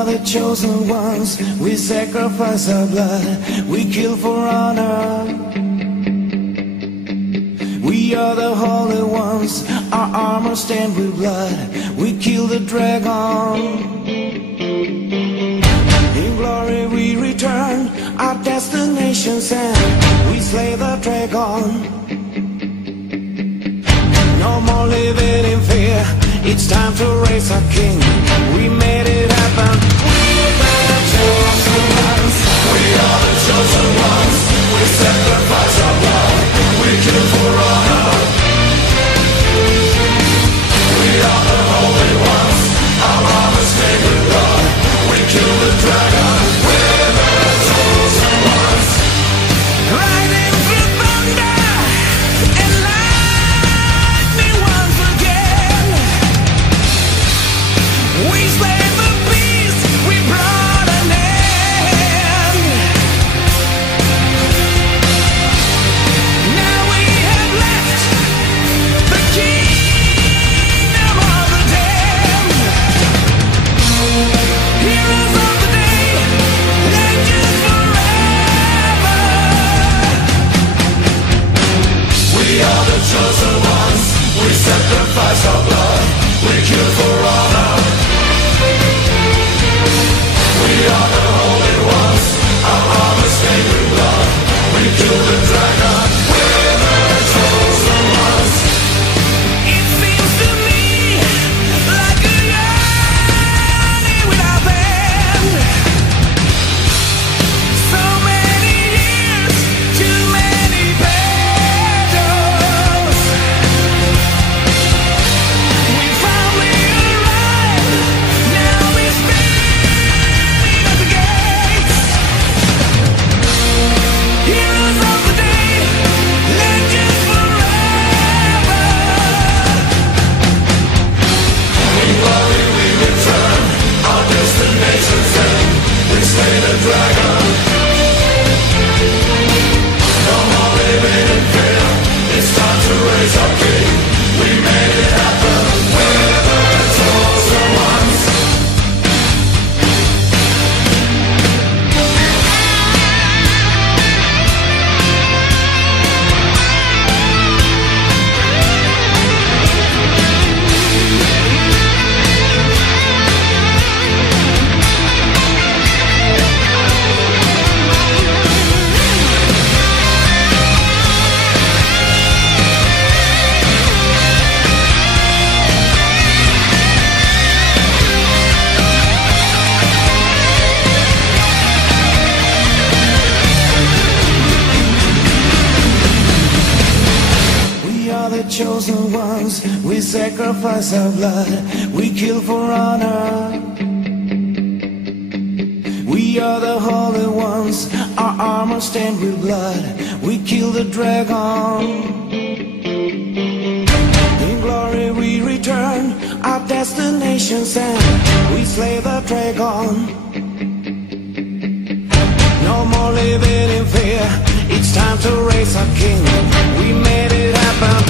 are the chosen ones, we sacrifice our blood, we kill for honor. We are the holy ones, our armor stained with blood, we kill the dragon. In glory we return, our destination's end, we slay the dragon. No more living in fear, it's time to raise our king. We made it happen. We're the chosen ones. We are the chosen ones. We sacrifice our blood. We kill for honor. We are the holy ones. Our armor stained with blood. We kill the dragon. We're the chosen ones. Riding through thunder and lightning once again. We slay the beast, we brought an end. Now we have left the kingdom of the damned. Heroes of the day, legends forever. We are the chosen ones, we sacrifice our blood, we kill for honor. We are the holy ones, our armor stained with blood, we kill the dragon, we're the chosen ones. It seems to me like a journey without end. So many years, too many battles. We finally arrived, now we're standing at the gates. Heroes of the day, legends forever. In glory we return, our destination's end. We slay the dragon. No more living in fear, it's time to raise our king. We made it happen, we're the chosen ones. We are the chosen ones, we sacrifice our blood, we kill for honor. We are the holy ones, our armor stained with blood, we kill the dragon. In glory we return, our destination's end, we slay the dragon. No more living in fear, it's time to raise our king. We made it happen.